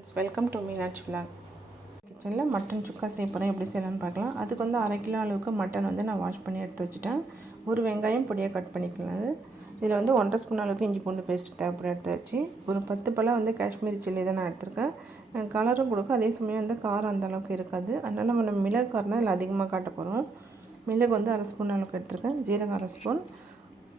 Welcome to Meenakshi vlog. கிச்சனில் mutton சுக்கா செய்ய போகிறேன். எப்படி செய்யலாம்னு பார்க்கலாம். அதுக்கு வந்து 1/2 கிலோ அளவுக்கு மட்டன் வந்து நான் வாஷ் பண்ணி எடுத்து வச்சுட்டேன். ஒரு வெங்காயம் பொடியாக கட் பண்ணிக்கலாம். இதில் வந்து 1.5 ஸ்பூன் அளவுக்கு இஞ்சி பூண்டு பேஸ்ட் தேவைப்பட எடுத்து வச்சு, ஒரு 10 பழம் வந்து காஷ்மீரி சில்லி தான் நான் எடுத்திருக்கேன். கலரும் கொடுக்கும், அதே சமயம் வந்து காரம் அந்த அளவுக்கு இருக்காது. அதனால் நம்ம மிளகு காரம் இல்லை அதிகமாக காட்ட போகிறோம். மிளகு வந்து 1/2 ஸ்பூன் அளவுக்கு எடுத்திருக்கேன். ஜீரகம் 1/2 ஸ்பூன்,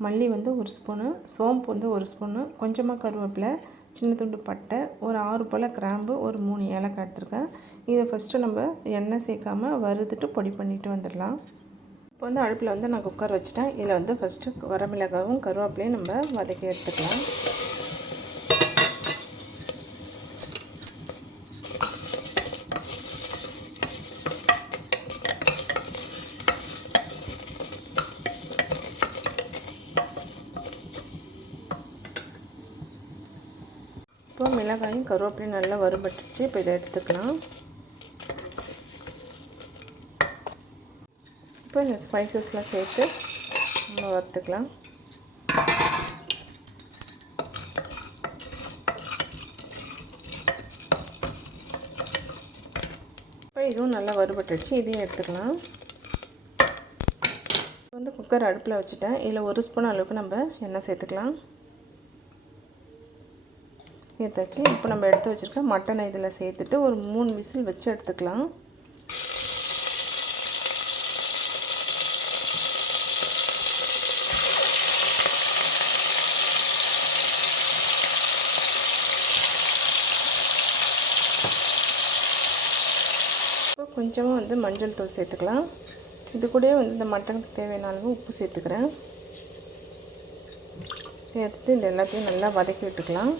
மல்லி வந்து 1 ஸ்பூனு, சோம்பு வந்து 1 ஸ்பூனு, கொஞ்சமாக கருவேப்பிலை, சின்ன துண்டு பட்டை, ஒரு 6 போல் கிராம்பு, ஒரு 3 ஏலக்காய் எடுத்துருக்கேன். இதை ஃபஸ்ட்டு நம்ம எண்ணெய் சேர்க்காமல் வறுத்துட்டு பொடி பண்ணிவிட்டு வந்துடலாம். இப்போ வந்து அடுப்பில் வந்து நான் குக்கர் வச்சுட்டேன். இதில் வந்து ஃபஸ்ட்டு வரமிளகாவும் கருவேப்பிலையும் நம்ம வதக்கி எடுத்துக்கலாம். இப்போ மிளகாயும் கருவேப்பிலையும் நல்லா வறுபட்டுச்சு. இப்போ இதை எடுத்துக்கலாம். இப்போ இந்த ஸ்பைசஸ்லாம் சேர்த்து நம்ம வறுத்துக்கலாம். இப்போ இதுவும் நல்லா வறுபட்டுச்சு. இதையும் எடுத்துக்கலாம். வந்து குக்கர் அடுப்பில் வச்சுட்டேன். இதில் 1 ஸ்பூன் அளவுக்கு நம்ம எண்ணெய் சேர்த்துக்கலாம். சேர்த்தாச்சு. இப்போ நம்ம எடுத்து வச்சுருக்க மட்டனை இதில் சேர்த்துட்டு ஒரு 3 விசில் வச்சு எடுத்துக்கலாம். இப்போ கொஞ்சமாக வந்து மஞ்சள் தூள் சேர்த்துக்கலாம். இது கூட வந்து இந்த மட்டனுக்கு தேவையான அளவு உப்பு சேர்த்துக்கிறேன். சேர்த்துட்டு இந்த எல்லாத்தையும் நல்லா வதக்கி விட்டுக்கலாம்.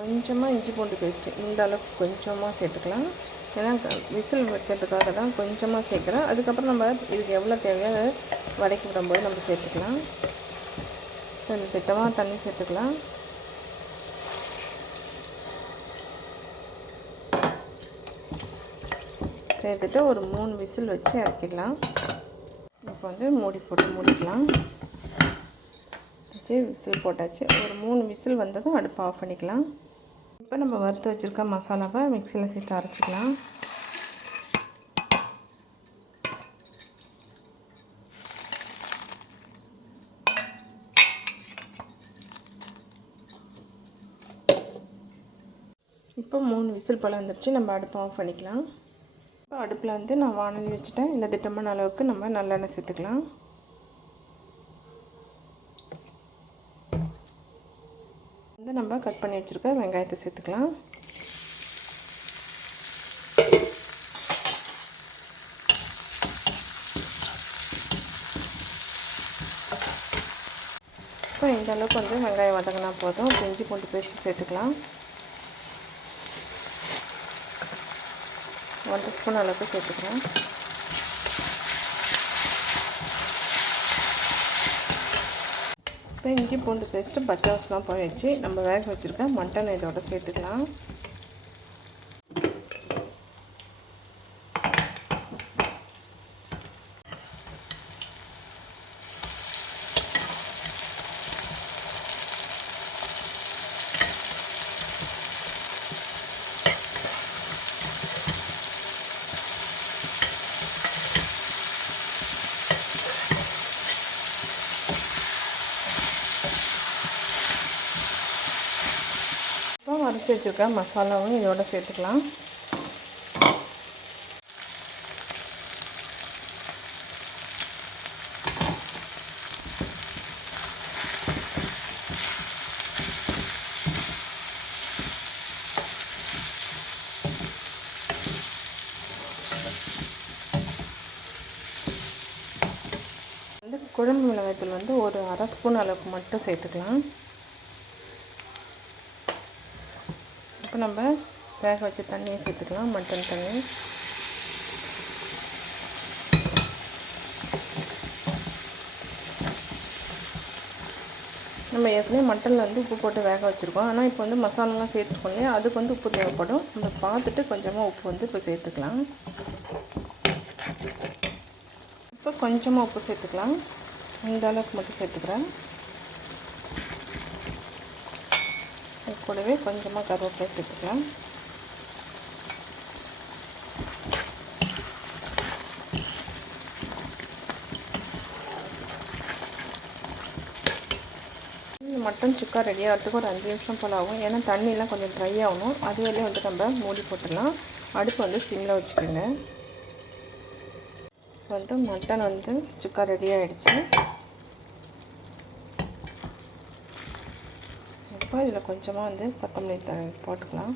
கொஞ்சமாக இஞ்சி பூண்டு பேஸ்ட்டு இந்த அளவுக்கு கொஞ்சமாக சேர்த்துக்கலாம். ஏன்னா விசில் வைக்கிறதுக்காக தான் கொஞ்சமாக சேர்க்குறேன். அதுக்கப்புறம் நம்ம இதுக்கு எவ்வளோ தேவையோ அதை வதக்கி விடும்போது நம்ம சேர்த்துக்கலாம். கொஞ்சம் திட்டமாக தண்ணி சேர்த்துக்கலாம். சேர்த்துட்டு ஒரு 3 விசில் வச்சு இறக்கிடலாம். இப்போ வந்து மூடி போட்டு மூடிக்கலாம். விசில் போட்டாச்சு. ஒரு 3 விசில் வந்ததும் அடுப்பு ஆஃப் பண்ணிக்கலாம். இப்போ நம்ம வறுத்து வச்சுருக்க மசாலாவை மிக்சியில் சேர்த்து அரைச்சிக்கலாம். இப்போ 3 விசில் போல் வந்துடுச்சு. நம்ம அடுப்பை ஆஃப் பண்ணிக்கலாம். இப்போ அடுப்பில் வந்து நான் வானல் வச்சுட்டேன். இல்லை திட்டமான அளவுக்கு நம்ம நல்லெண்ணெய் சேர்த்துக்கலாம். வந்து நம்ம கட் பண்ணி வச்சுருக்க வெங்காயத்தை சேர்த்துக்கலாம். இப்போ இந்த அளவுக்கு வந்து வெங்காயம் வதங்கினா போதும். இஞ்சி பூண்டு பேஸ்ட் சேர்த்துக்கலாம். 1 ஸ்பூன் அளவுக்கு சேர்த்துக்கிறேன். இப்போ இஞ்சி பூண்டு பேஸ்ட்டு பச்சை வாசலாம் போயிடுச்சு. நம்ம வேக வச்சுருக்க மட்டன் இதோட சேர்த்துக்கலாம். அரைச்சி வச்சுருக்க மசாலாவும் இதோட சேர்த்துக்கலாம். வந்து குழம்பு மிளகாய்த்தூள் வந்து ஒரு 1/2 ஸ்பூன் அளவுக்கு மட்டும் சேர்த்துக்கலாம். இப்போ நம்ம வேக வச்ச தண்ணியை சேர்த்துக்கலாம். மட்டன் தண்ணி நம்ம ஏற்கனவே மட்டனில் வந்து உப்பு போட்டு வேக வச்சுருக்கோம். ஆனால் இப்போ வந்து மசாலாலாம் சேர்த்துக்கோம் இல்லையா, அதுக்கு வந்து உப்பு தேவைப்படும். நம்ம பார்த்துட்டு கொஞ்சமாக உப்பு வந்து இப்போ சேர்த்துக்கலாம். இப்போ கொஞ்சமாக உப்பு சேர்த்துக்கலாம். இந்த அளவுக்கு மட்டும் சேர்த்துக்கிறேன். கூடவே கொஞ்சமாக கருவேப்பிலை சேர்த்துக்கலாம். மட்டன் சுக்கா ரெடி ஆகிறதுக்கு ஒரு 5 நிமிஷம் போல் ஆகும். ஏன்னா தண்ணியெலாம் கொஞ்சம் ட்ரை ஆகணும். அது வரையும் வந்து நம்ம மூடி போட்டுடலாம். அடுப்பு வந்து சிம்மில் வச்சுக்கோங்க. இப்போ வந்து மட்டன் வந்து சுக்கா ரெடி ஆகிடுச்சு. இப்போ இதில் கொஞ்சமாக வந்து கொத்தமல்லி போட்டுக்கலாம்.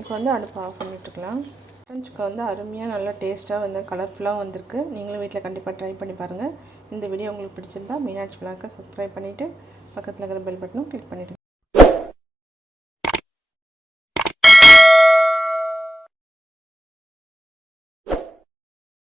இப்போ வந்து அடுப்பு ஆஃப் பண்ணிட்டுருக்கலாம். மட்டன் சுக்கா வந்து அருமையாக நல்லா டேஸ்ட்டாக வந்து கலர்ஃபுல்லாக வந்திருக்கு. நீங்களும் வீட்டில் கண்டிப்பாக ட்ரை பண்ணி பாருங்கள். இந்த வீடியோ உங்களுக்கு பிடிச்சிருந்தா மீனாட்சி விலாக்கை சப்ஸ்கிரைப் பண்ணிவிட்டு பக்கத்தில் இருக்கிற பெல் பட்டனும் கிளிக் பண்ணிவிடுங்க.